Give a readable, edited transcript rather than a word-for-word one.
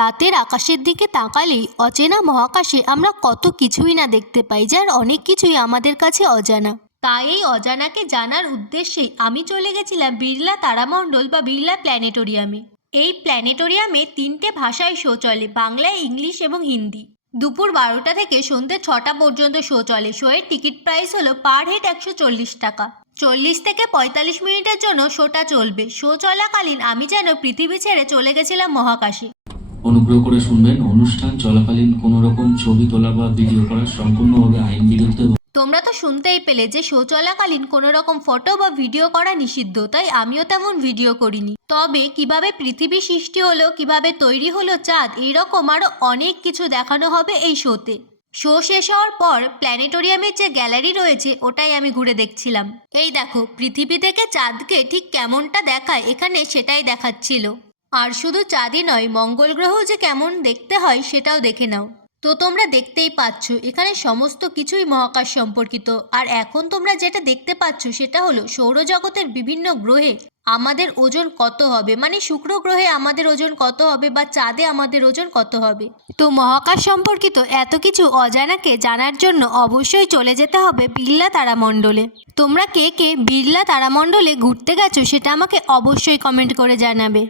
রাতের আকাশের দিকে তাকালেই অচেনা মহাকাশে আমরা কত কিছুই না দেখতে পাই, যার অনেক কিছুই আমাদের কাছে অজানা। তাই এই অজানাকে জানার উদ্দেশ্যেই আমি চলে গেছিলাম বিড়লা তারামণ্ডল বা বিড়লা প্ল্যানেটোরিয়ামে। এই প্ল্যানেটোরিয়ামে 3টে ভাষায় শো চলে, বাংলা, ইংলিশ এবং হিন্দি। দুপুর 12টা থেকে সন্ধ্যে 6টা পর্যন্ত শো চলে। শোয়ের টিকিট প্রাইস হলো পার হেড 140 টাকা। 40 থেকে 45 মিনিটের জন্য শোটা চলবে। শো চলাকালীন আমি যেন পৃথিবী ছেড়ে চলে গেছিলাম মহাকাশে। অনুগ্রহ করে শুনবেন, অনুষ্ঠান চলাকালীন কোনো রকম ছবি তোলা বা ভিডিও করা সম্পূর্ণভাবে আইন বিরুদ্ধ। তোমরা তো শুনতেই পেলে যে শো চলাকালীন কোনো রকম ফটো বা ভিডিও করা নিষিদ্ধ, তাই আমিও তেমন ভিডিও করিনি। তবে কিভাবে পৃথিবী সৃষ্টি হলো, কিভাবে তৈরি হলো চাঁদ, এইরকম আরও অনেক কিছু দেখানো হবে এই শোতে। শো শেষ হওয়ার পর প্ল্যানেটোরিয়ামের যে গ্যালারি রয়েছে ওটাই আমি ঘুরে দেখছিলাম। এই দেখো, পৃথিবী থেকে চাঁদকে ঠিক কেমনটা দেখায় এখানে সেটাই দেখাচ্ছিল। আর শুধু চাঁদই নয়, মঙ্গল গ্রহ যে কেমন দেখতে হয় সেটাও দেখে নাও। তো তোমরা দেখতেই পাচ্ছ এখানে সমস্ত কিছুই মহাকাশ সম্পর্কিত। আর এখন তোমরা যেটা দেখতে পাচ্ছ সেটা হলো সৌরজগতের বিভিন্ন গ্রহে আমাদের ওজন কত হবে, মানে শুক্র গ্রহে আমাদের ওজন কত হবে বা চাঁদে আমাদের ওজন কত হবে। তো মহাকাশ সম্পর্কিত এত কিছু অজানাকে জানার জন্য অবশ্যই চলে যেতে হবে বিড়লা তারামণ্ডলে। তোমরা কে কে বিড়লা তারামণ্ডলে ঘুরতে গেছো সেটা আমাকে অবশ্যই কমেন্ট করে জানাবে।